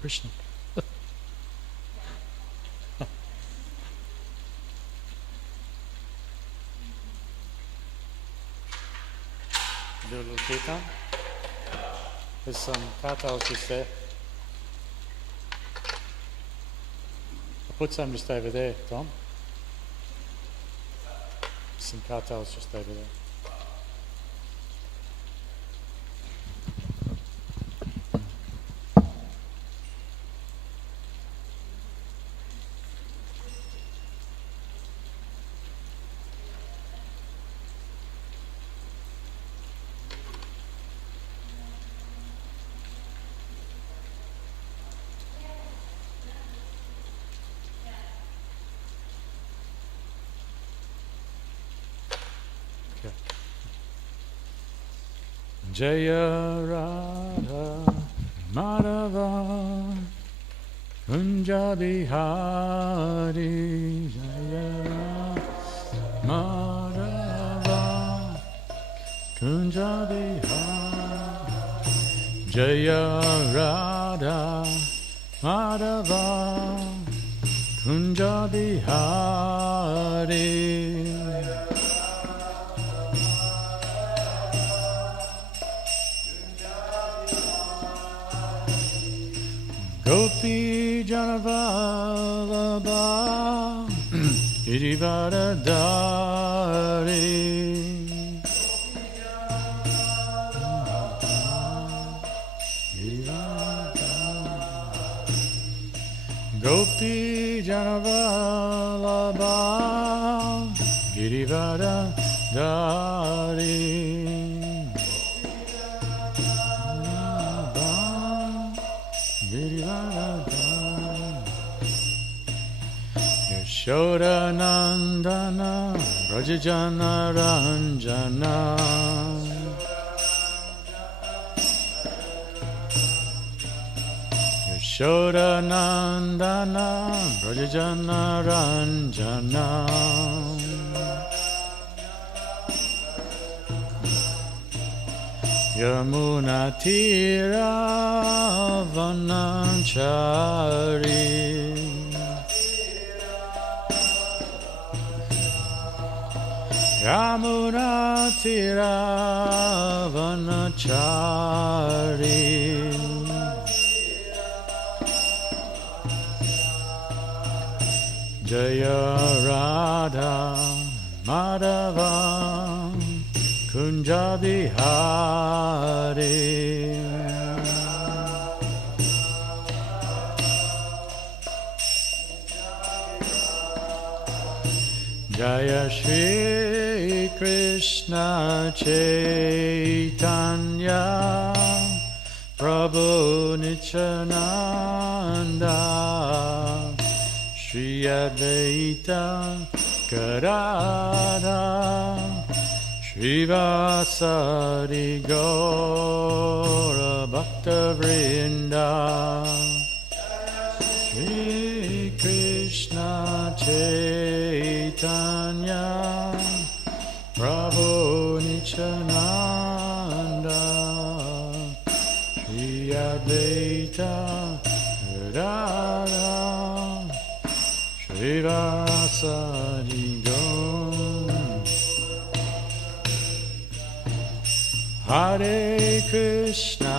Krishna. Do a little kirtan. There's some kartals just there. I'll put some just over there, Tom. There's some kartals just over there. Jaya Radha Madhava Kunja Bihari Jaya Radha Madhava Kunja Bihari Jaya Radha Madhava Kunja Bihari Gopi Janavallabha Girivardhari Gopi Janavallabha Girivardhari Yashoda Nandana Rajajana Ranjana Yashoda Nandana Rajajana Ranjana Yamuna Tira Vananchari Yamuna Tira Vananchari Jaya Radha Madhava Kunja Bihari Jaya Shri Krishna Chaitanya Prabhu Nityananda Shri Advaita Gadadha Srivasadi Gaura Bhakta Vrinda Shri Krishna Chaitanya Prabhu Nityananda Shri Advaita Gadadha Srivasadi Gaura Hare Krishna,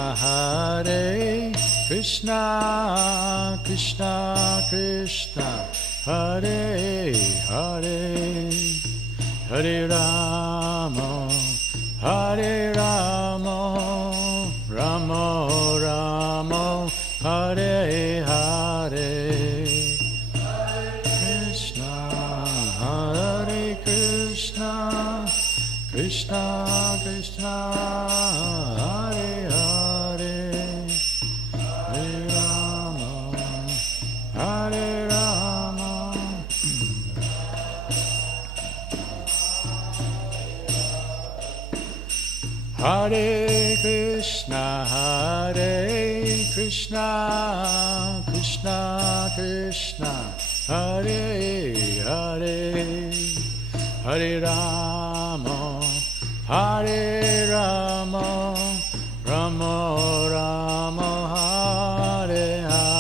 Krishna Krishna, Hare Hare, Hare Rama, Rama Rama, Hare Hare, Krishna, Hare Krishna. Krishna, Krishna, Hare Hare, Hare Rama, Hare Rama. Hare Krishna, Krishna Krishna, Hare Hare, Hare Rama, Hare Rama, Rama Rama, Hare Hare.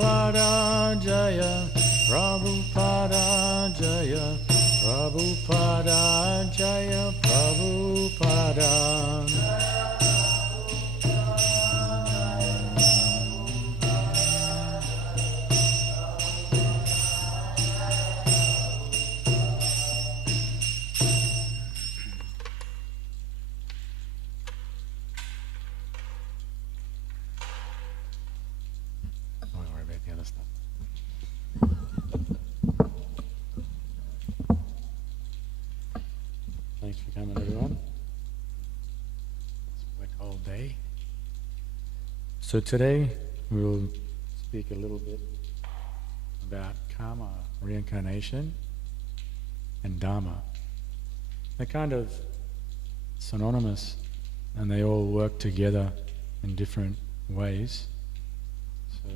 Prabhupada Jaya, Prabhupada Jaya, Prabhupada Jaya, Prabhupada. Don't worry about the other stuff. Thanks for coming, everyone. It's a cold day. So today we'll speak a little bit about karma, reincarnation, and dharma. They're kind of synonymous, and they all work together in different ways. So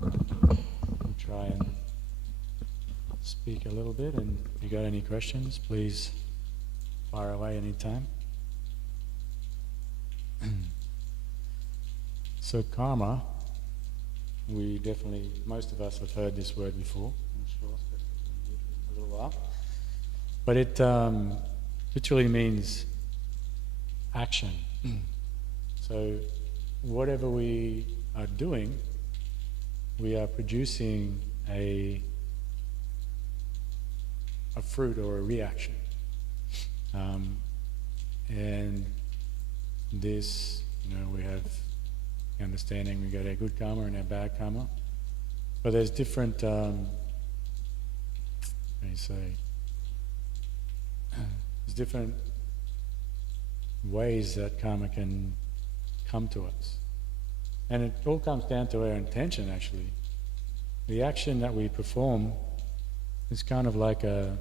we'll try and speak a little bit, and if you got any questions, please fire away anytime. So karma, most of us have heard this word before, I'm sure, especially in a little while. But it literally means action. So whatever we are doing, we are producing a fruit or a reaction. And this, we have the understanding we got our good karma and our bad karma. But there's different, there's different ways that karma can come to us. And it all comes down to our intention, actually. The action that we perform is kind of like a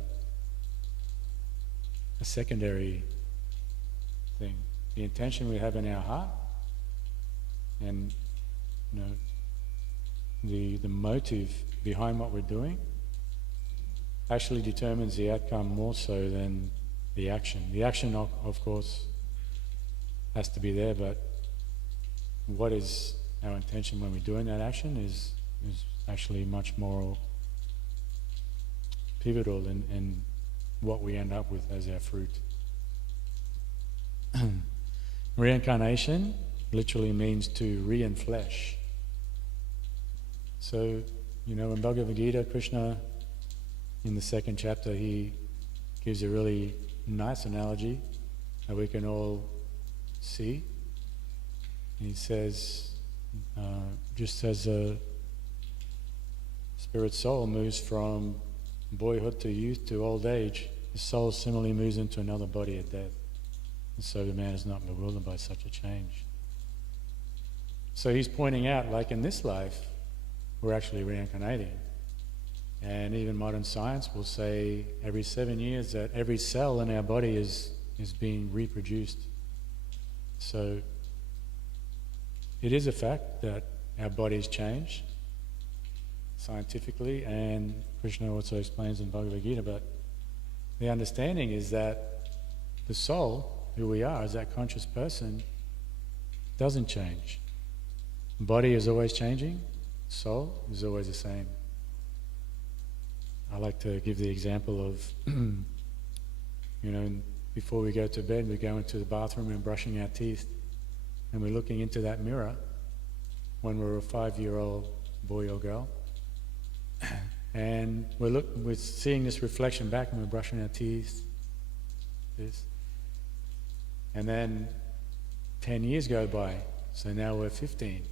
secondary thing. The intention we have in our heart and the motive behind what we're doing actually determines the outcome more so than the action. The action, of course, has to be there, but what is our intention when we're doing that action is actually much more pivotal in what we end up with as our fruit. Reincarnation literally means to re-enflesh. So, in Bhagavad-gita, Krishna, in the 2nd chapter, he gives a really nice analogy that we can all see. He says, just as a spirit soul moves from boyhood to youth to old age, the soul similarly moves into another body at death. And so the man is not bewildered by such a change. So he's pointing out, like in this life, we're actually reincarnating. And even modern science will say every 7 years that every cell in our body is being reproduced. So it is a fact that our bodies change scientifically, and Krishna also explains in Bhagavad-gita, but the understanding is that the soul, who we are as that conscious person, doesn't change. Body is always changing, soul is always the same. I like to give the example of, before we go to bed, we go into the bathroom and brushing our teeth, and we're looking into that mirror when we're a 5-year-old boy or girl, and we're seeing this reflection back when we're brushing our teeth, and then 10 years go by, so now we're 15,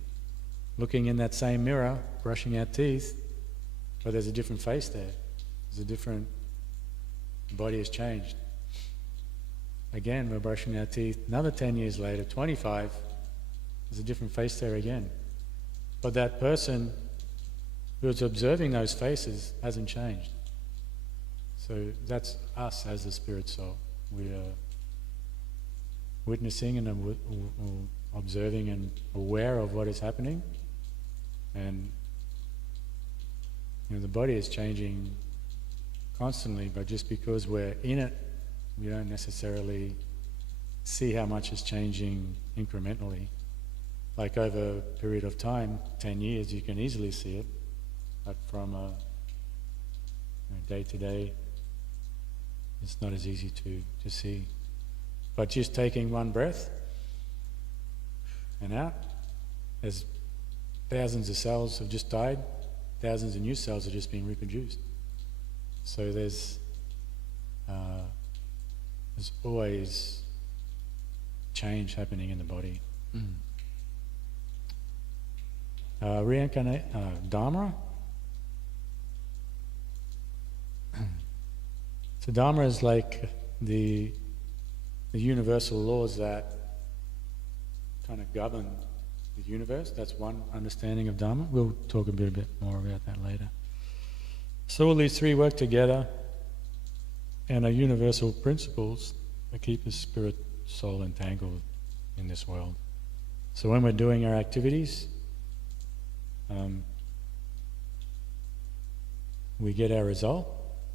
looking in that same mirror, brushing our teeth, but there's a different face there. There's a different, the body has changed. Again, we're brushing our teeth, another 10 years later, 25, there's a different face there again. But that person who's observing those faces hasn't changed. So that's us as the spirit soul. We are witnessing and observing and aware of what is happening. And the body is changing constantly, but just because we're in it, we don't necessarily see how much is changing incrementally. like over a period of time, 10 years, you can easily see it, but from day to day, it's not as easy to see. But just taking one breath and out, as thousands of cells have just died, thousands of new cells are just being reproduced. So there's always change happening in the body. Dharma. So Dharma is like the universal laws that kind of govern the universe. That's one understanding of Dharma. We'll talk a bit more about that later. So all these three work together and are universal principles that keep the spirit soul entangled in this world. So when we're doing our activities, we get our result,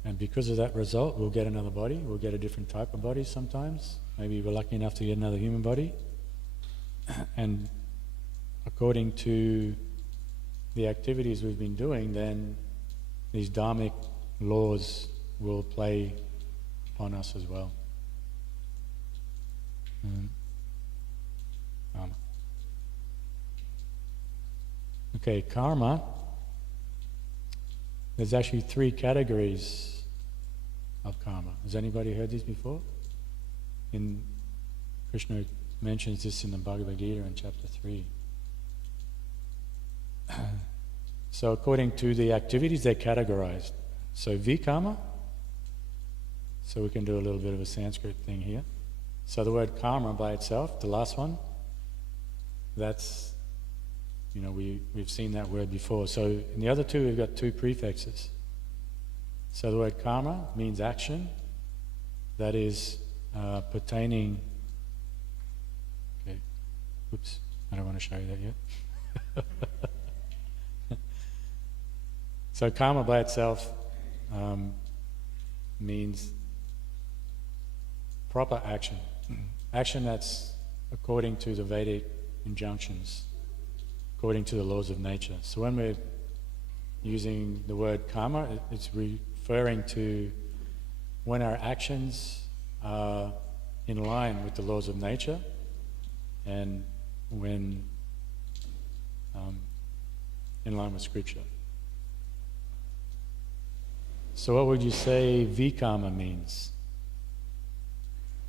and because of that result we'll get another body, we'll get a different type of body sometimes. Maybe we're lucky enough to get another human body. And according to the activities we've been doing, then these dharmic laws will play upon us as well. Okay, karma. There's actually 3 categories of karma. Has anybody heard these before? Krishna mentions this in the Bhagavad-gita in chapter 3. So according to the activities, they're categorized. So vikarma, so we can do a little bit of a Sanskrit thing here. So the word karma by itself, the last one, that's, we've seen that word before. So in the other two, we've got 2 prefixes. So the word karma means action, that is pertaining... Okay, oops, I don't want to show you that yet. So karma by itself means proper action. Action that's according to the Vedic injunctions, according to the laws of nature. So when we're using the word karma, it's referring to when our actions are in line with the laws of nature, and when in line with scripture. So what would you say vikarma means?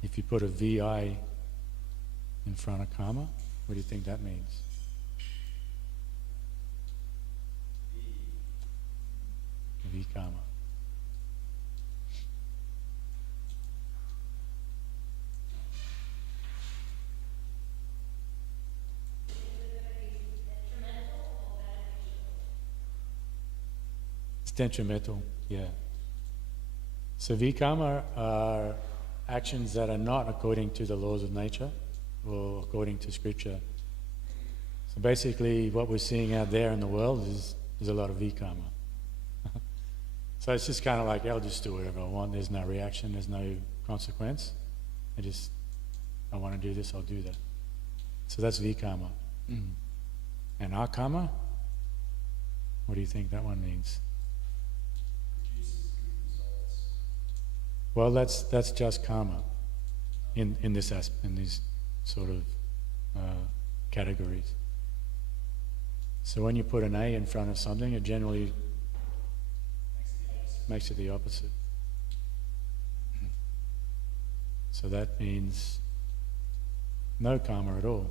If you put a VI in front of karma, what do you think that means? Vikarma. It's detrimental, yeah. So vikarma are actions that are not according to the laws of nature or according to scripture. So basically what we're seeing out there in the world is a lot of vikarma. So it's just kind of like, I'll just do whatever I want. There's no reaction, there's no consequence. I want to do this, I'll do that. So that's vikarma. And akarma, what do you think that one means? Well, that's just karma in these sort of categories. So when you put an A in front of something, it generally makes it the opposite. So that means no karma at all.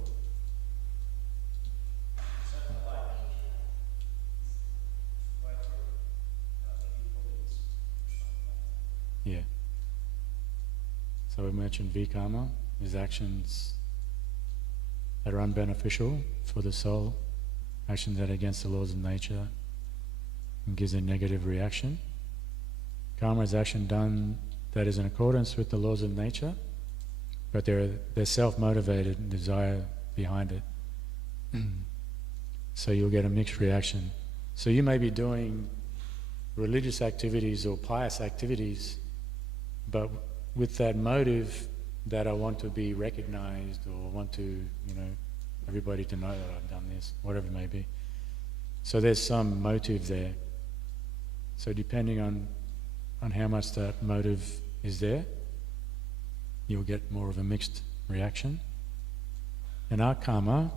Yeah. So we mentioned vikarma is actions that are unbeneficial for the soul, actions that are against the laws of nature and gives a negative reaction. Karma is action done that is in accordance with the laws of nature, but there's self-motivated desire behind it. So you'll get a mixed reaction. So you may be doing religious activities or pious activities, but with that motive that I want to be recognized or want to, everybody to know that I've done this, whatever it may be. So there's some motive there. So depending on how much that motive is there, you'll get more of a mixed reaction. And our karma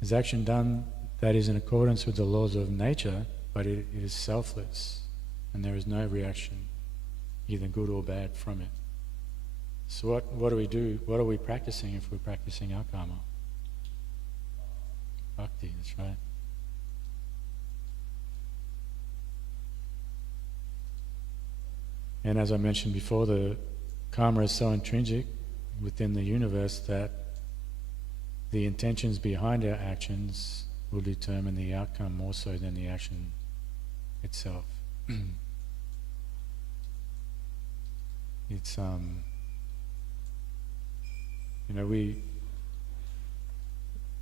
is action done that is in accordance with the laws of nature, but it is selfless, and there is no reaction, either good or bad, from it. So what do we do? What are we practicing if we're practicing our karma? Bhakti, that's right. And as I mentioned before, the karma is so intrinsic within the universe that the intentions behind our actions will determine the outcome more so than the action itself. It's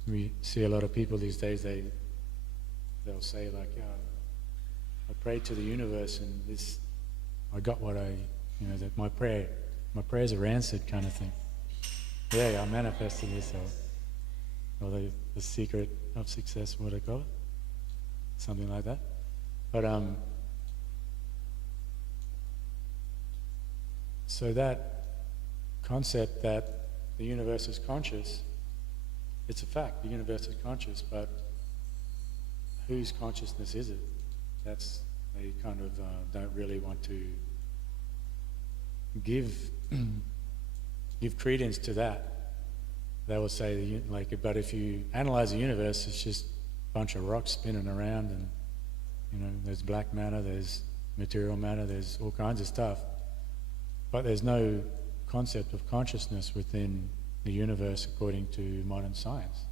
we see a lot of people these days. They'll say like, "Yeah, I prayed to the universe and this, I got what that my prayers are answered," kind of thing. Yeah, I manifested this, or the secret of success, what do they call it? Something like that. But so that concept that the universe is conscious, it's a fact, the universe is conscious, but whose consciousness is it? They kind of don't really want to give credence to that. They will say, but if you analyze the universe, it's just a bunch of rocks spinning around, and there's black matter, there's material matter, there's all kinds of stuff. But there's no concept of consciousness within the universe according to modern science.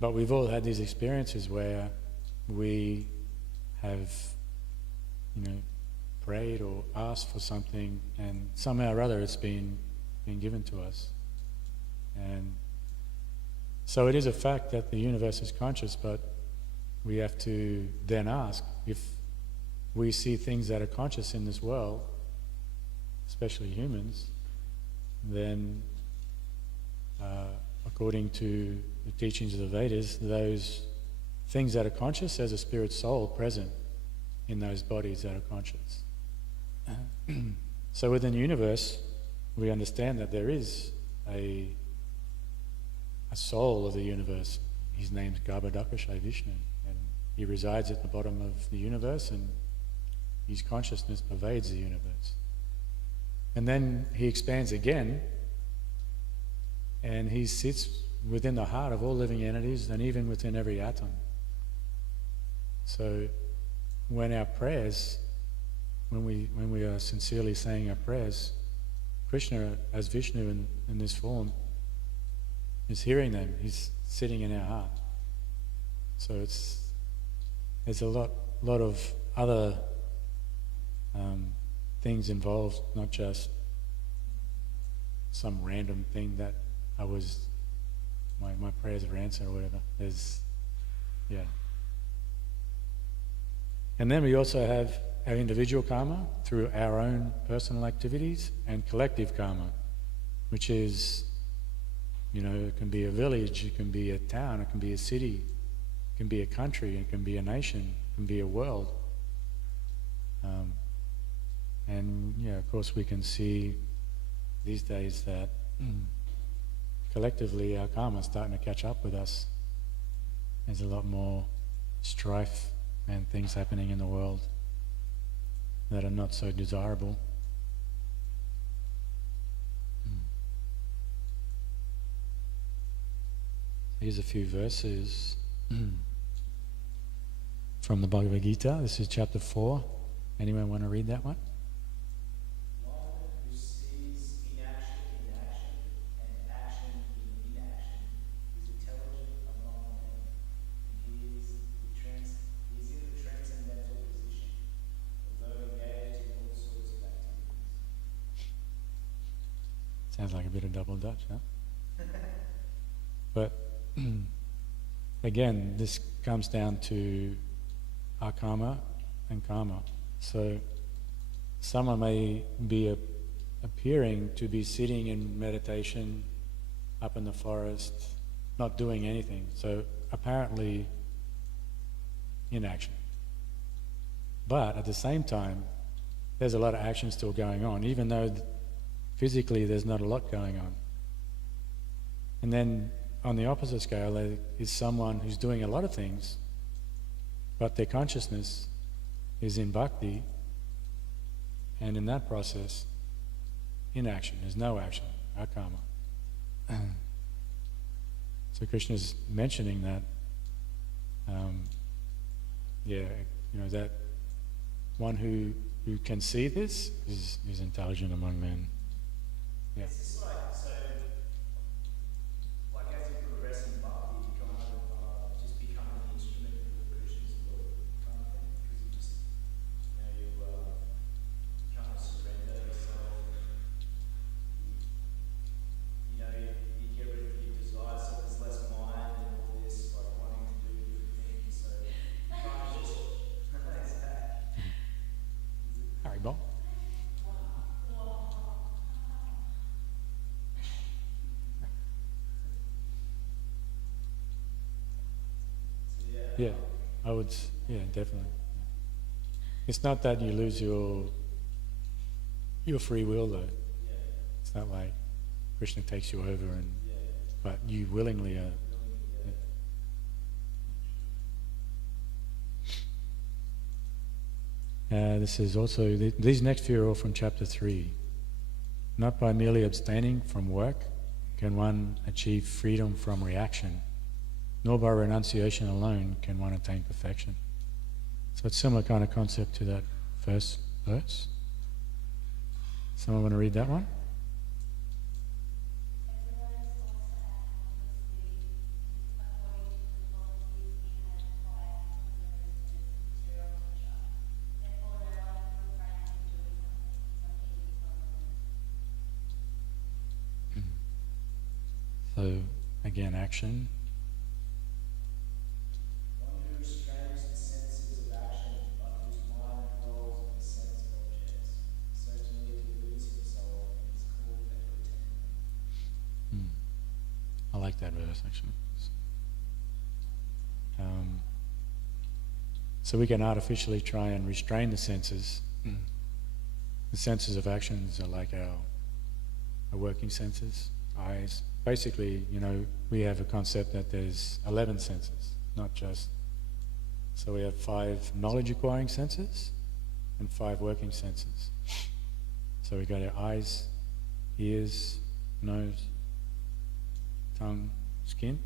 But we've all had these experiences where we have, prayed or asked for something, and somehow or other it's been given to us. And so it is a fact that the universe is conscious, but we have to then ask, if we see things that are conscious in this world, especially humans, then according to the teachings of the Vedas, those things that are conscious, there's a spirit soul present in those bodies that are conscious. So within the universe, we understand that there is a soul of the universe. His name's Garbhodakashayi Vishnu, and he resides at the bottom of the universe, and his consciousness pervades the universe. And then he expands again, and he sits within the heart of all living entities, and even within every atom. So when our prayers, when we are sincerely saying our prayers, Krishna as Vishnu in this form is hearing them. He's sitting in our heart. So there's a lot of other things involved, not just some random thing that my prayers are answered or whatever. And then we also have our individual karma through our own personal activities, and collective karma, which is, it can be a village, it can be a town, it can be a city, it can be a country, it can be a nation, it can be a world. Of course we can see these days that collectively our karma is starting to catch up with us. There's a lot more strife and things happening in the world that are not so desirable. Here's a few verses from the Bhagavad-gita. This is chapter 4. Anyone want to read that one? One who sees inaction in action and action in inaction is intelligent among men. He is in the transcendental position, although engaged in all sorts of activities. Sounds like a bit of double Dutch, huh? But again, this comes down to our karma and karma. So someone may be appearing to be sitting in meditation up in the forest, not doing anything. So apparently inaction. But at the same time, there's a lot of action still going on, even though physically there's not a lot going on. And then on the opposite scale, there is someone who's doing a lot of things, but their consciousness is in bhakti, and in that process, inaction, there's no action, akarma. So Krishna's mentioning that, that one who can see this is intelligent among men. Yeah. It's just like, so, like as you progress in bhakti, you kind of just become an instrument for Krishna's will, kind of thing, because you just, you kind of surrender yourself, and you get rid of your desires, so there's less mind and all this, like wanting to do good things, so you kind of just, Haribol. Yeah, I would. Yeah, definitely. It's not that you lose your free will, though. It's not like Krishna takes you over, but you willingly are. This is also these next few are all from chapter 3. Not by merely abstaining from work can one achieve freedom from reaction, nor by renunciation alone can one attain perfection. So it's a similar kind of concept to that first verse. Someone want to read that one? So again, action. one who restrains the senses of action, but whose mind dwells on the sense objects, certainly to lose himself is called equitable. I like that verse actually. So we can artificially try and restrain the senses. The senses of actions are like our working senses, eyes. Basically, we have a concept that there's 11 senses, not just. So we have 5 knowledge-acquiring senses and 5 working senses. So we got our eyes, ears, nose, tongue, skin.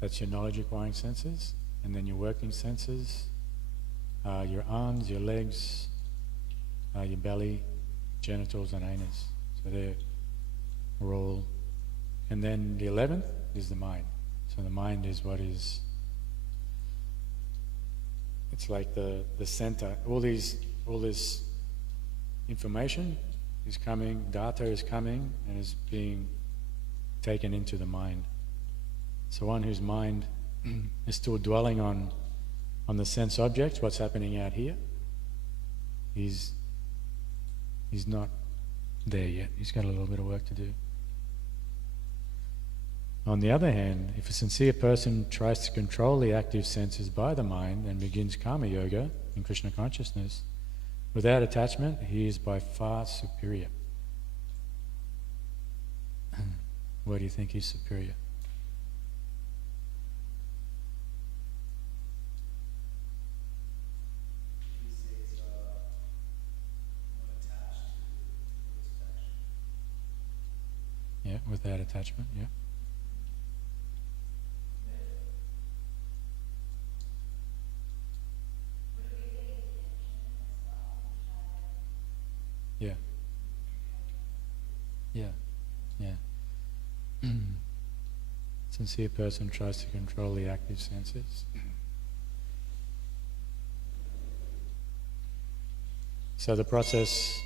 That's your knowledge-acquiring senses. And then your working senses, your arms, your legs, your belly, genitals and anus. So they're all. And then the 11th is the mind. So the mind is what is, it's like the center. All this information is coming, data is coming and is being taken into the mind. So one whose mind is still dwelling on the sense objects, what's happening out here, he's not there yet. He's got a little bit of work to do. On the other hand, if a sincere person tries to control the active senses by the mind and begins karma yoga in Krishna consciousness, without attachment, he is by far superior. Why do you think he's superior? He's not attached to satisfaction. Yeah, without attachment, yeah. Yeah. Yeah. Yeah. Sincere person tries to control the active senses. So the process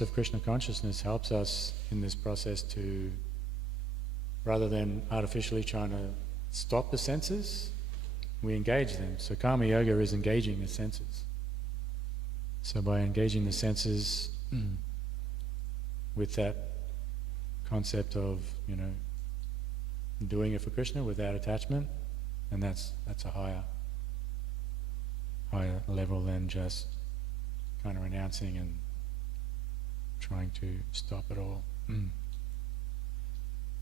of Krishna consciousness helps us in this process to, rather than artificially trying to stop the senses, we engage them. So karma yoga is engaging the senses. So by engaging the senses with that concept of, doing it for Krishna without attachment, and that's a higher level than just kind of renouncing and trying to stop it all.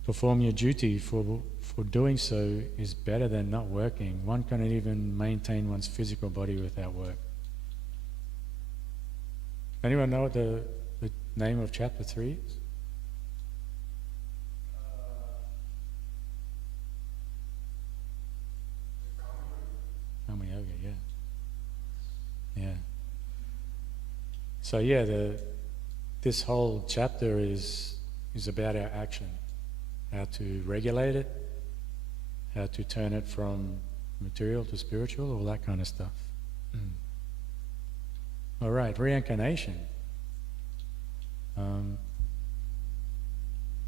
Perform your duty, for doing so is better than not working. One cannot even maintain one's physical body without work. Anyone know what the name of chapter 3 is? Karma Yoga, yeah. So this whole chapter is about our action, how to regulate it, how to turn it from material to spiritual, all that kind of stuff. All right, reincarnation.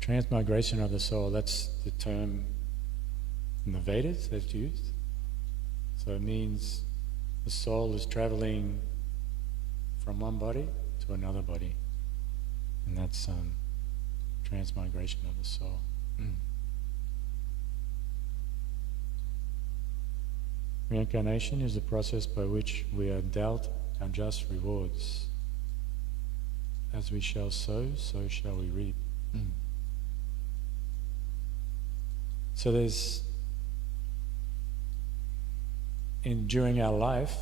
Transmigration of the soul, that's the term in the Vedas that's used. So it means the soul is traveling from one body to another body. And that's transmigration of the soul. Reincarnation is the process by which we are dealt our just rewards. As we shall sow, so shall we reap. So during our life,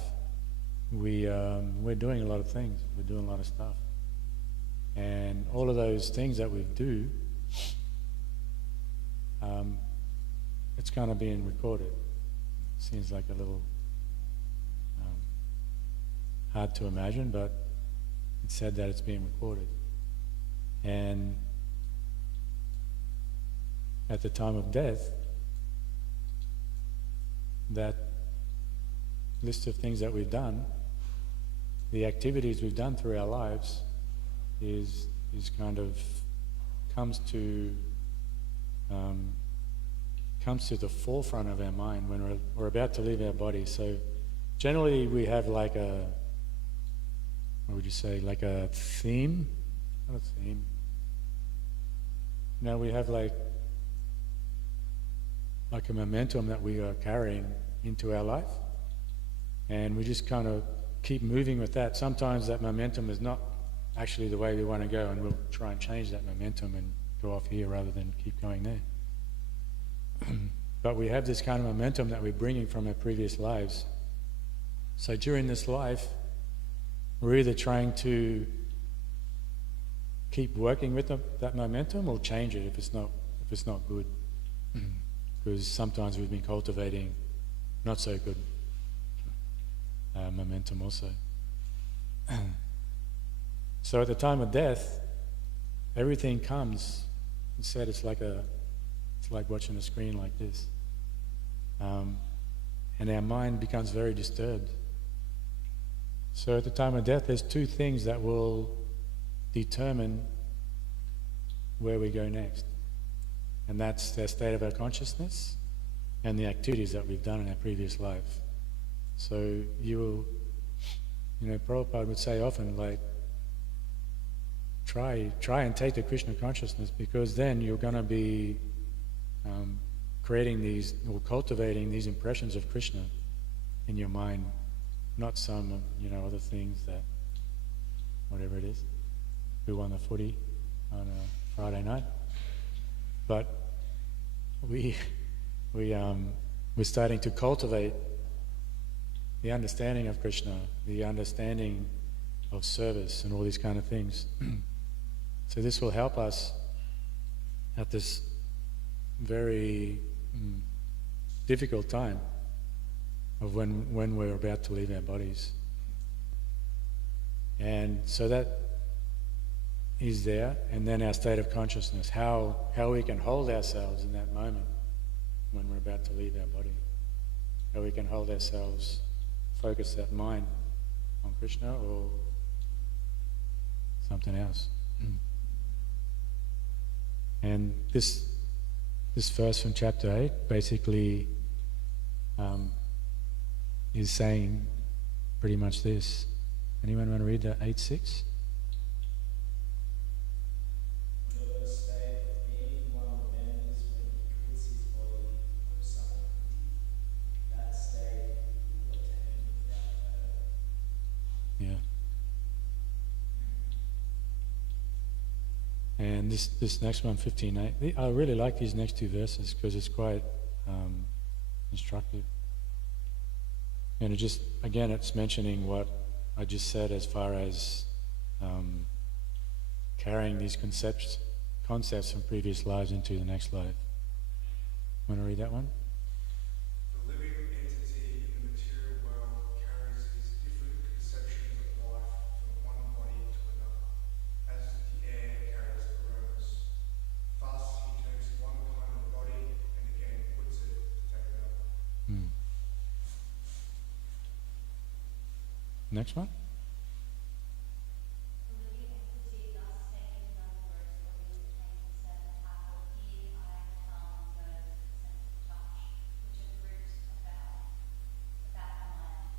we're doing a lot of things. We're doing a lot of stuff. And all of those things that we do, it's kind of being recorded. Seems like a little hard to imagine, but it's said that it's being recorded. And at the time of death, that list of things that we've done, the activities we've done through our lives, is kind of comes to the forefront of our mind when we're about to leave our body. So generally we have like a, what would you say, like a theme? Not a theme. No, we have like a momentum that we are carrying into our life, and we just kind of keep moving with that. Sometimes that momentum is not actually the way we want to go, and we'll try and change that momentum and go off here rather than keep going there. But we have this kind of momentum that we're bringing from our previous lives. So during this life, we're either trying to keep working with that momentum or change it if it's not good. Because sometimes we've been cultivating not so good momentum also. So at the time of death, everything comes. Instead, it's like watching a screen like this, and our mind becomes very disturbed. So at the time of death, there's two things that will determine where we go next, and that's the state of our consciousness and the activities that we've done in our previous life. So Prabhupada would say often, like, try and take the Krishna consciousness, because then you're going to be creating these, or cultivating these impressions of Krishna in your mind, not some other things that, whatever it is, who won the footy on a Friday night. But we're starting to cultivate the understanding of Krishna, the understanding of service and all these kind of things. So this will help us at this very difficult time of when we're about to leave our bodies. And so that is there, and then our state of consciousness, how we can hold ourselves in that moment when we're about to leave our body, how we can hold ourselves, focus that mind on Krishna or something else. And this verse from chapter 8 basically is saying pretty much this. Anyone want to read that 8:6? Another state of being one remembers when he quits his and this next one, 15:8. I really like these next two verses because it's quite instructive. And it just, again, it's mentioning what I just said as far as carrying these concepts from previous lives into the next life. Want to read that one? The living entity in the material world carries his different conceptions of life from one body to another, as the air carries aromas. Thus he takes one kind of body and again puts it to take another. Next one? The living entity thus taken another first body retains the seven tactile heed, eye, tongue, nose, and sense of touch, which are groups about the mind.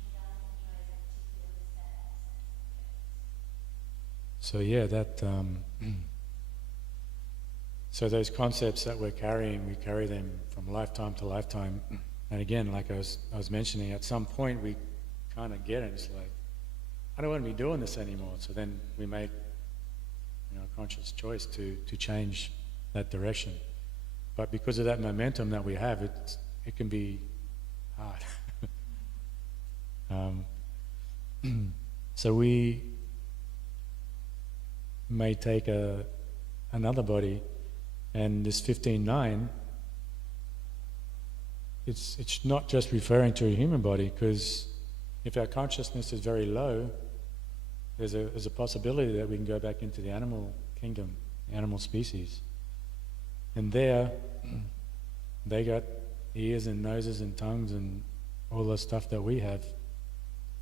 He thus enjoys a particular set of sense objects. So yeah, that so those concepts that we're carrying, we carry them from lifetime to lifetime. And again, like I was mentioning, at some point we kind of get it. It's like, I don't want to be doing this anymore. So then we make, a conscious choice to change that direction. But because of that momentum that we have, it can be hard. So we may take another body, and this 15:9, it's not just referring to a human body, because if our consciousness is very low, there's a possibility that we can go back into the animal kingdom, animal species. And there, they got ears and noses and tongues and all the stuff that we have.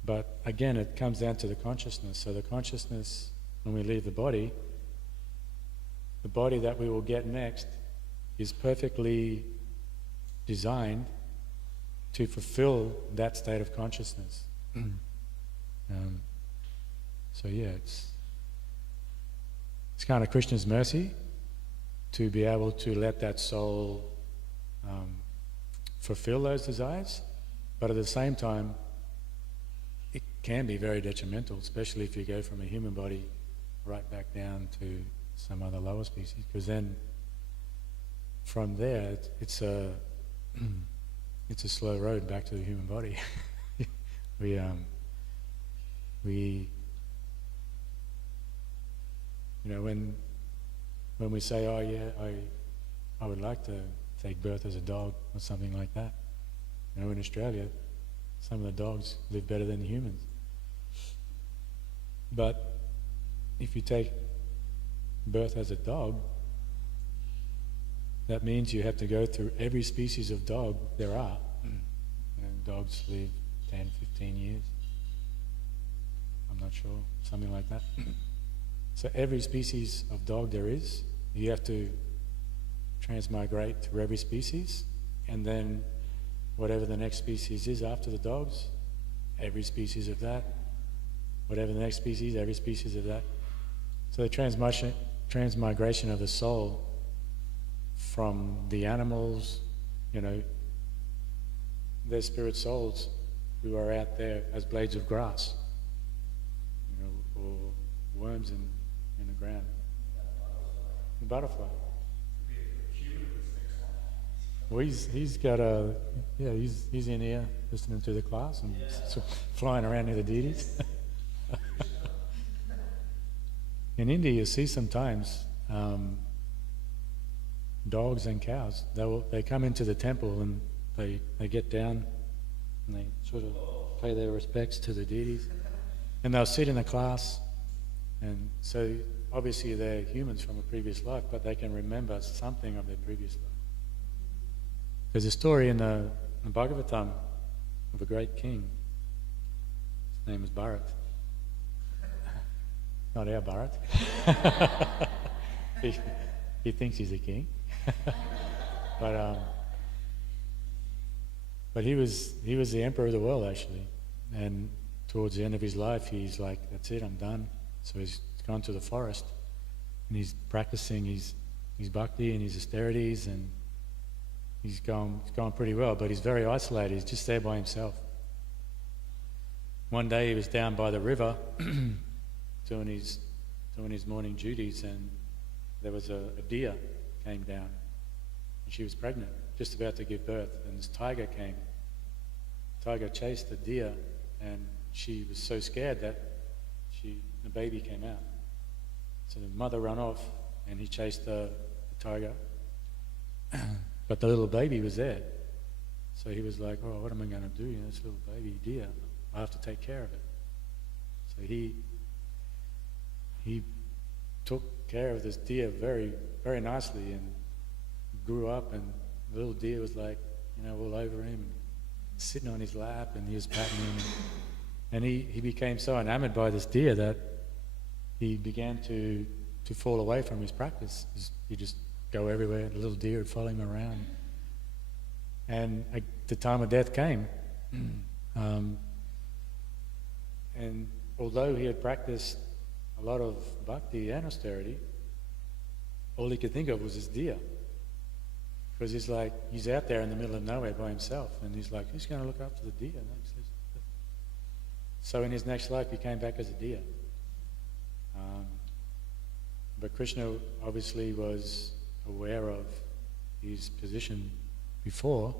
But again, it comes down to the consciousness. So the consciousness, when we leave the body that we will get next is perfectly designed to fulfill that state of consciousness. So yeah, it's kind of Krishna's mercy to be able to let that soul fulfill those desires, but at the same time, it can be very detrimental, especially if you go from a human body right back down to some other lower species, because then from there it's a slow road back to the human body. When we say, oh yeah, I would like to take birth as a dog or something like that. In Australia, some of the dogs live better than the humans. But if you take birth as a dog, that means you have to go through every species of dog there are. Dogs live 10, 15 years. I'm not sure, something like that. So every species of dog there is, you have to transmigrate through every species, and then whatever the next species is after the dogs, every species of that. Whatever the next species, every species of that. So the transmigration of the soul from the animals, their spirit souls who are out there as blades of grass, or worms in the ground. The butterfly. Well, he's got he's in here listening to the class and flying around near the deities. In India, you see sometimes dogs and cows. They come into the temple and they get down and they sort of pay their respects to the deities, and they'll sit in the class. And so obviously they're humans from a previous life, but they can remember something of their previous life. There's a story in the Bhagavad-gita of a great king. His name is Bharat. Not our Bharat. he thinks he's a king. But he was the emperor of the world, actually. And towards the end of his life, he's like, that's it, I'm done. So he's gone to the forest and he's practicing his bhakti and his austerities, and he's going pretty well, but he's very isolated. He's just there by himself. One day he was down by the river doing his doing his morning duties, and there was a deer came down, and she was pregnant, just about to give birth, and this tiger came. Tiger chased the deer, and she was so scared that the baby came out. So the mother ran off, and he chased the tiger, but the little baby was there. So he was like, "Oh, what am I going to do? You know, this little baby deer, I have to take care of it." So he took care of this deer very, very nicely, and grew up, and the little deer was like, you know, all over him, and sitting on his lap, and he was patting him. And he became so enamored by this deer that he began to fall away from his practice. He'd just go everywhere, the little deer would follow him around. And the time of death came. And although he had practiced a lot of bhakti and austerity, all he could think of was this deer. Because he's out there in the middle of nowhere by himself, and he's like, who's going to look after the deer next? So in his next life, he came back as a deer. But Krishna obviously was aware of his position before,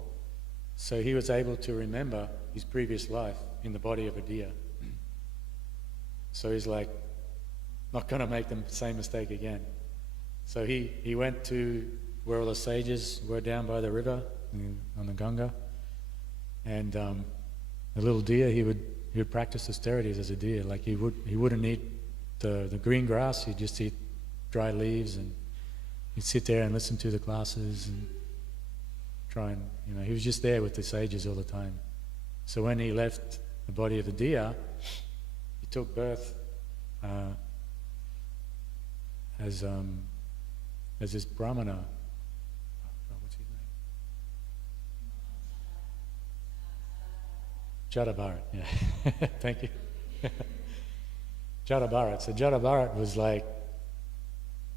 so he was able to remember his previous life in the body of a deer. So he's like, not going to make the same mistake again. So he went to where all the sages were down by the river on the Ganga, and the little deer, he would practice austerities as a deer. Like he wouldn't eat the green grass, he'd just eat dry leaves, and he'd sit there and listen to the classes and try and, you know, he was just there with the sages all the time. So when he left the body of the deer, he took birth as this Brahmana. What's his name? Jada Bharat, yeah. Thank you. Jada Bharat. So Jada Bharat was like,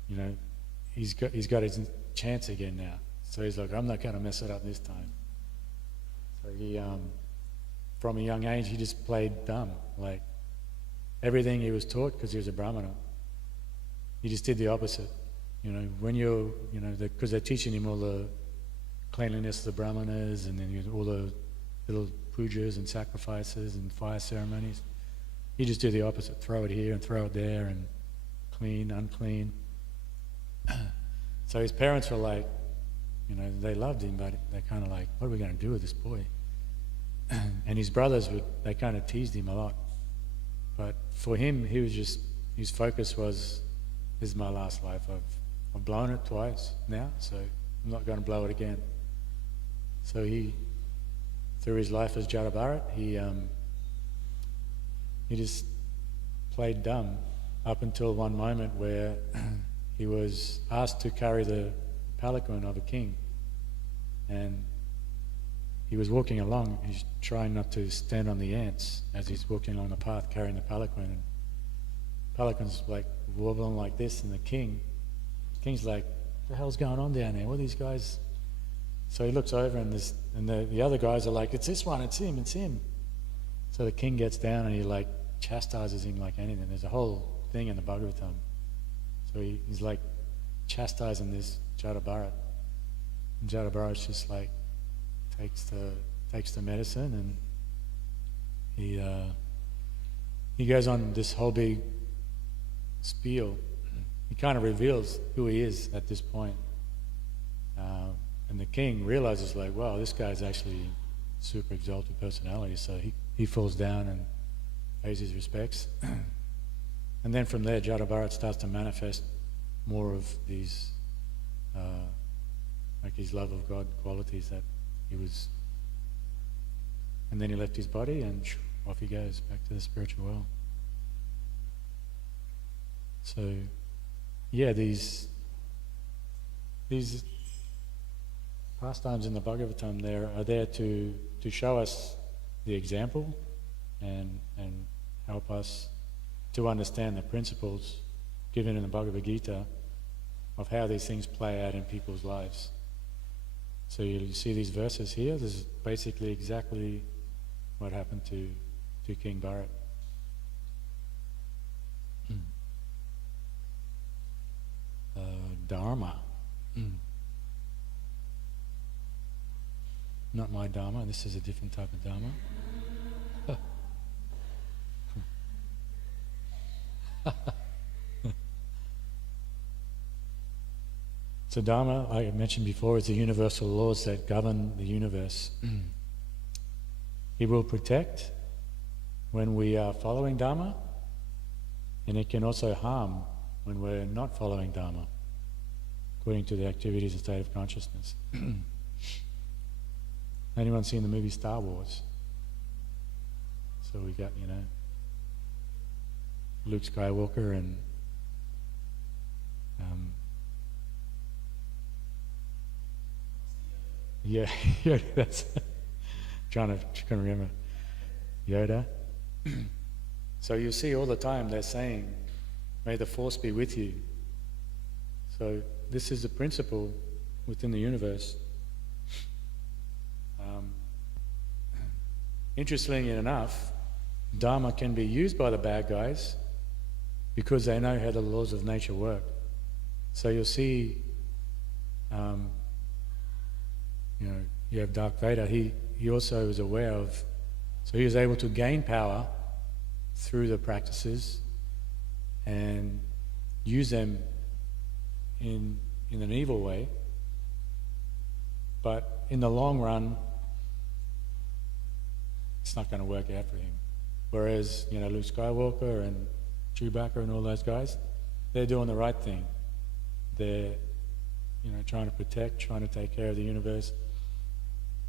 you know, he's got his chance again now. So he's like, I'm not going to mess it up this time. So he, from a young age, he just played dumb. Like everything he was taught, because he was a Brahmana, he just did the opposite. You know, when you're, you know, because they're teaching him all the cleanliness of the Brahmanas, and then all the little pujas and sacrifices and fire ceremonies. He just did the opposite, throw it here and throw it there, and clean, unclean. So his parents were like, you know, they loved him, but they're kind of like, what are we going to do with this boy? And his brothers, they kind of teased him a lot. But for him, his focus was, this is my last life. I've blown it twice now, so I'm not going to blow it again. So through his life as Jada Bharat, he just played dumb up until one moment where he was asked to carry the palanquin of a king, and he was walking along. He's trying not to stand on the ants as he's walking along the path carrying the palanquin, and palanquin's like wobbling like this, and the king's like, what the hell's going on down there? What are these guys? So he looks over, and the other guys are like, it's this one, it's him. So the king gets down and he like chastises him like anything. There's a whole thing in the Bhagavad-gita. So he's like chastising this Jada Bharat. And Jada Bharat's just like takes the medicine, and he goes on this whole big spiel. He kind of reveals who he is at this point. And the king realizes, like, wow, this guy's actually super exalted personality. So he falls down and pays his respects. And then from there, Jada Bharat starts to manifest more of these, like his love of God qualities that he was. And then he left his body, and off he goes back to the spiritual world. So, yeah, these pastimes in the Bhagavatam are there to show us the example and help us to understand the principles given in the Bhagavad-gita of how these things play out in people's lives. So you see these verses here. This is basically exactly what happened to King Bharat. Dharma. Not my Dharma, this is a different type of Dharma. So Dharma, like I mentioned before, is the universal laws that govern the universe. It will protect when we are following Dharma, and it can also harm when we're not following Dharma, according to the activities and state of consciousness. Anyone seen the movie Star Wars? So we got, Luke Skywalker and yeah, that's trying to remember Yoda. So you see all the time they're saying, "May the Force be with you." So this is the principle within the universe. Interestingly enough, Dharma can be used by the bad guys because they know how the laws of nature work. So you'll see, you have Darth Vader. He also was aware of, so he was able to gain power through the practices and use them in an evil way. But in the long run, it's not going to work out for him. Whereas, Luke Skywalker and Chewbacca and all those guys, they're doing the right thing. They're, trying to protect, trying to take care of the universe,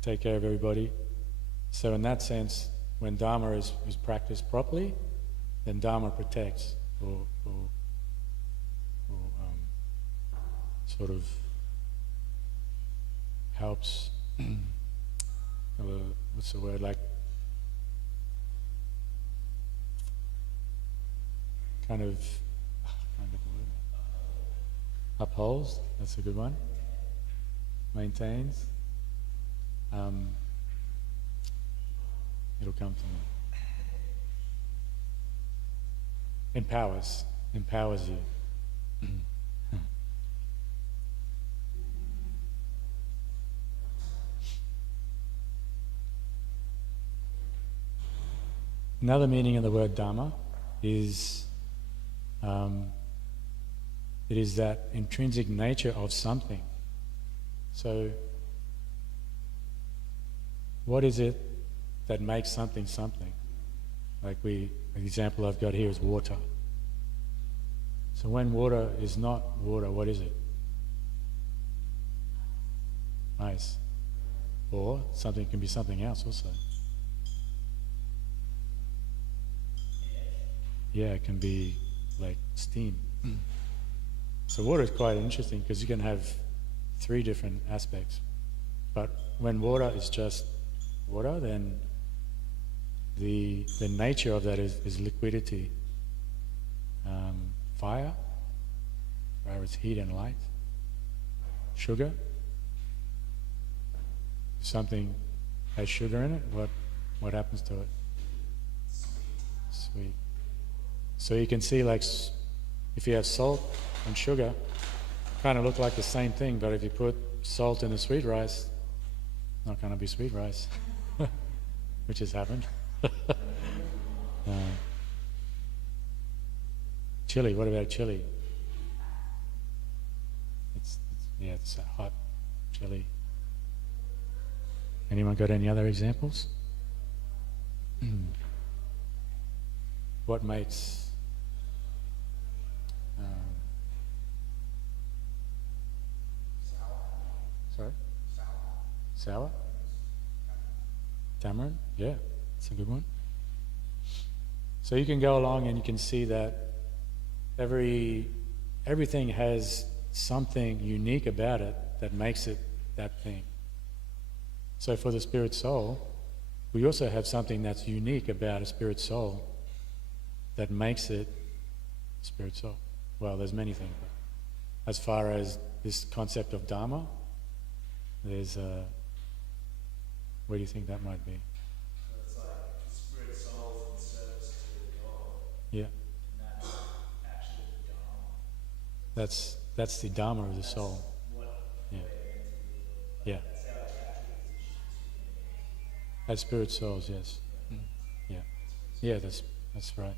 take care of everybody. So in that sense, when Dharma is practiced properly, then Dharma protects or sort of helps, what's the word, like kind of upholds, that's a good one, maintains, it'll come to me. Empowers you. Another meaning of the word Dharma is it is that intrinsic nature of something. So what is it that makes something something? Like the example I've got here is water. So when water is not water, what is it? Ice. Or something can be something else also. Yeah, it can be like steam. So water is quite interesting because you can have 3 different aspects. But when water is just water, then the nature of that is liquidity. Fire is heat and light. Sugar. If something has sugar in it, what happens to it? Sweet. So you can see, like, if you have salt and sugar, kind of look like the same thing, but if you put salt in the sweet rice, it's not going to be sweet rice, which has happened. Chili, what about chili? It's a hot chili. Anyone got any other examples? What makes sorry? Sour? Tamarind? Yeah, that's a good one. So you can go along and you can see that everything has something unique about it that makes it that thing. So for the spirit soul, we also have something that's unique about a spirit soul that makes it spirit soul. Well, there's many things. But as far as this concept of Dharma, there's what do you think that might be? So it's like the spirit souls in service to God. Yeah. And that's actually the Dharma. that's the Dharma of the soul. Yeah. Yeah. As spirit souls, yes. Yeah. Yeah, that's right.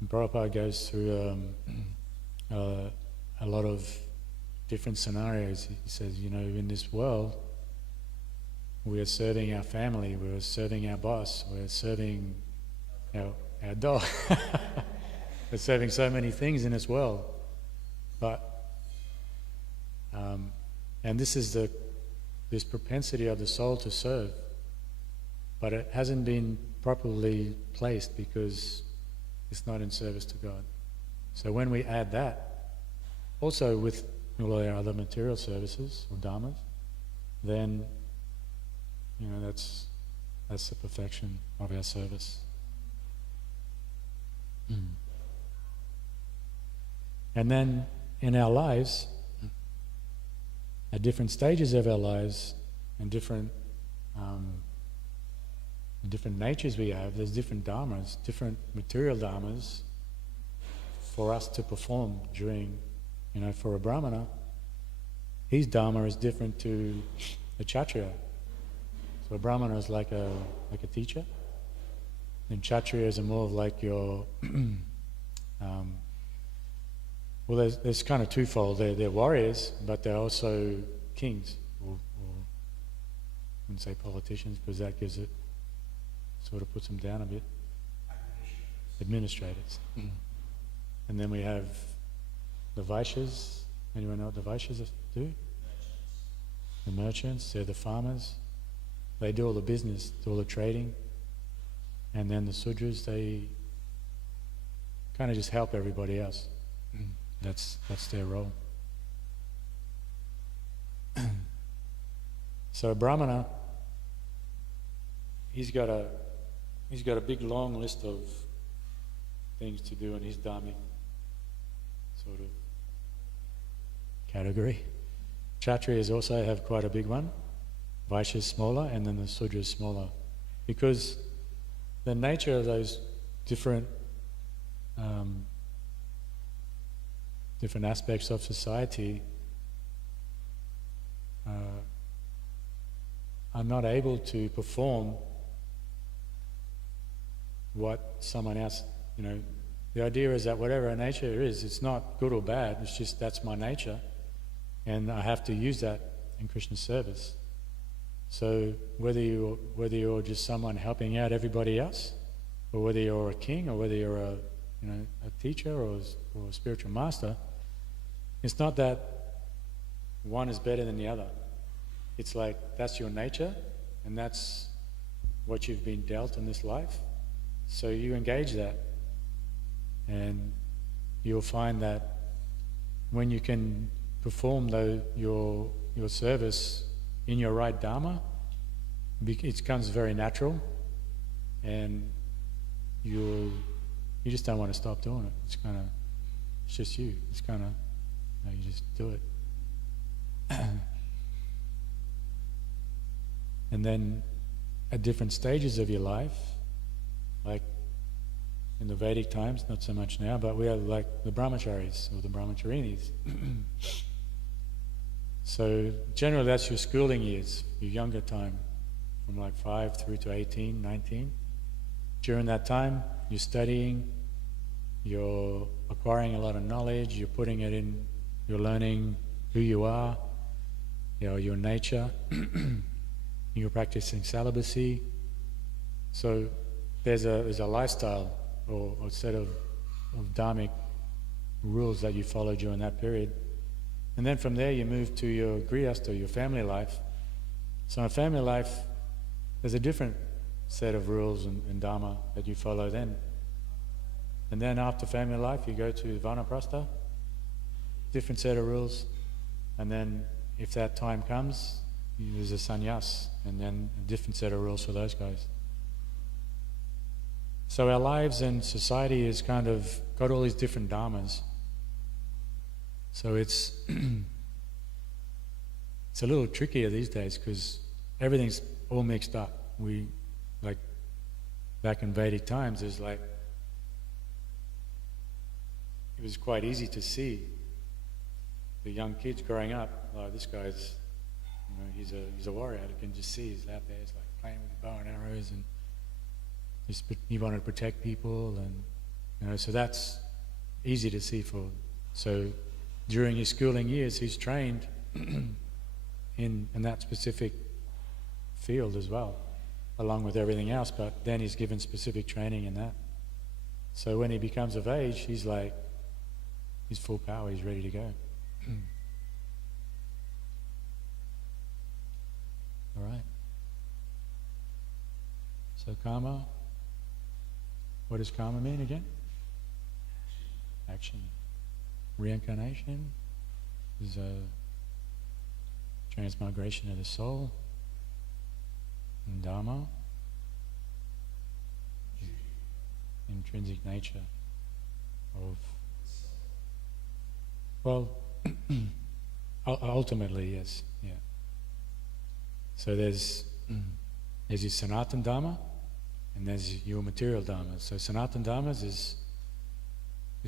And Prabhupada goes through a lot of different scenarios. He says, in this world, we are serving our family, we are serving our boss, we are serving our dog. We're serving so many things in this world. But, and this is this propensity of the soul to serve, but it hasn't been properly placed because it's not in service to God. So when we add that, also with all our other material services or dharmas, then that's the perfection of our service. And then in our lives, at different stages of our lives and different natures we have, there's different dharmas, different material dharmas for us to perform during, for a brahmana, his dharma is different to a kshatriya. So a brahmana is like a teacher, and kshatriyas are more of like your well, there's kind of twofold. They're warriors, but they're also kings, or I wouldn't say politicians, because that gives it, sort of puts them down a bit. Administrators. And then we have the Vaishyas. Anyone know what the Vaishyas do? The merchants, they're the farmers. They do all the business, do all the trading. And then the Sudras, they kind of just help everybody else. That's their role. So a brahmana, he's got a big long list of things to do in his dharmic sort of category. Kshatriyas also have quite a big one. Vaishyas smaller, and then the Sudras smaller, because the nature of those different aspects of society are not able to perform what someone else, the idea is that whatever our nature is, it's not good or bad, it's just that's my nature, and I have to use that in Krishna's service. So whether you're just someone helping out everybody else, or whether you're a king, or whether you're a teacher or a spiritual master, it's not that one is better than the other. It's like that's your nature, and that's what you've been dealt in this life. So you engage that, and you'll find that when you can perform your service in your right dharma, it becomes very natural, and you just don't want to stop doing it. It's just you. It's kind of, you just do it. And then at different stages of your life, like in the Vedic times, not so much now, but we have like the brahmacharis or the brahmacharinis. So generally that's your schooling years, your younger time, from like 5 through to 18, 19. During that time, you're studying, you're acquiring a lot of knowledge, you're putting it in, you're learning who you are, your nature, you're practicing celibacy. So there's a lifestyle or a set of dharmic rules that you follow during that period. And then from there you move to your grihastha, or your family life. So in family life, there's a different set of rules and dharma that you follow then. And then after family life, you go to vanaprastha, different set of rules. And then if that time comes, there's a sannyas, and then a different set of rules for those guys. So our lives and society has kind of got all these different dharmas. So it's it's a little trickier these days because everything's all mixed up. We, like back in Vedic times, it was quite easy to see the young kids growing up, like this guy's, you know, he's a warrior. You can just see he's out there. He's like playing with bow and arrows, and he wanted to protect people, and you know, so that's easy to see for. So during his schooling years, he's trained in that specific field as well, along with everything else. But then he's given specific training in that. So when he becomes of age, he's full power. He's ready to go. All right. So karma, what does karma mean again? Action. Reincarnation is a transmigration of the soul. And dharma, intrinsic nature of, well, ultimately, yes, yeah. So there's your Sanatan Dharma, and there's your material Dharmas. So Sanatan Dharmas is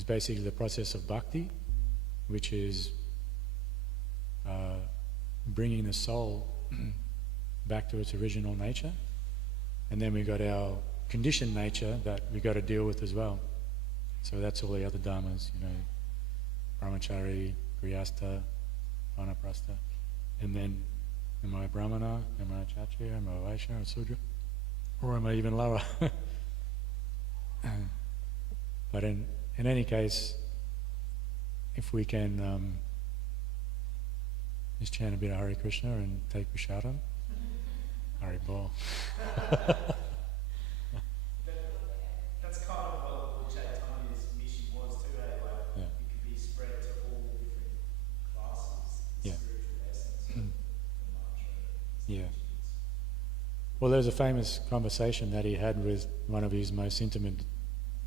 basically the process of bhakti, which is bringing the soul back to its original nature. And then we've got our conditioned nature that we've got to deal with as well. So that's all the other dharmas, you know, brahmachari, grihastha, vanaprastha. And then, am I a brahmana, am I a kshatriya, am I a vaishya or sudra? Or am I even lower? But in any case, if we can just chant a bit of Hare Krishna and take prasadam, Hare Bol. That's kind of what Lord Chaitanya's mission was too, eh? Like, Yeah. it could be spread to all different classes, the Yeah. spiritual essence of the mantra. and Yeah. teachings. Well, there's a famous conversation that he had with one of his most intimate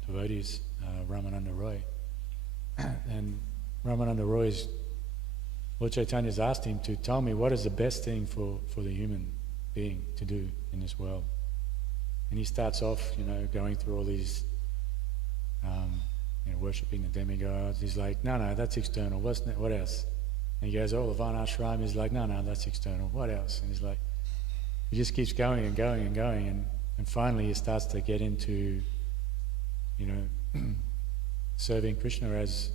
devotees, Ramananda Roy. And Ramananda Roy's, Lord Chaitanya's asked him to tell me what is the best thing for the human being to do in this world. And he starts off, you know, going through all these, you know, worshipping the demigods. He's like, no, that's external. What else? And he goes, the Varnashram. He's like, no, that's external. What else? And he's like, he just keeps going and going and going. And finally he starts to get into, you know, serving Krishna as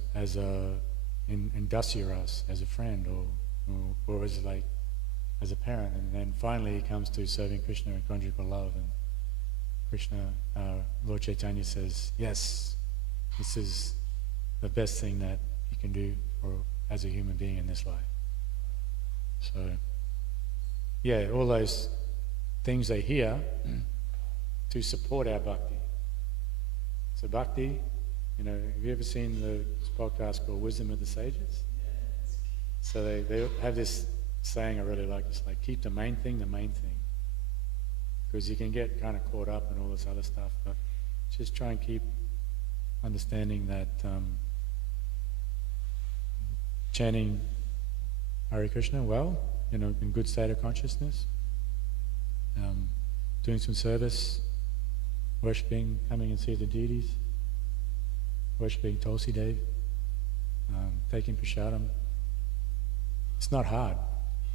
in dasya ras, as a friend or as like as a parent, and then finally he comes to serving Krishna in conjugal love, and Krishna, Lord Chaitanya says, yes, this is the best thing that you can do as a human being in this life. So, yeah, all those things are here to support our bhakti. So bhakti, you know, have you ever seen this podcast called Wisdom of the Sages? So they have this saying I really like. It's like, keep the main thing the main thing. Because you can get kind of caught up in all this other stuff, but just try and keep understanding that chanting Hare Krishna well, you know, in good state of consciousness, doing some service, worshipping, coming and see the deities, worshipping Tulsi Dev, taking prasadam. It's not hard,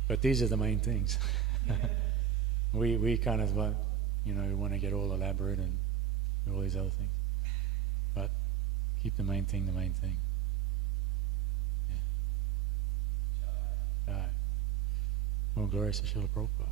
but these are the main things. We kind of want, you know, want to get all elaborate and do all these other things, but keep the main thing the main thing. Yeah. All right. Well, glorious to Srila Prabhupada.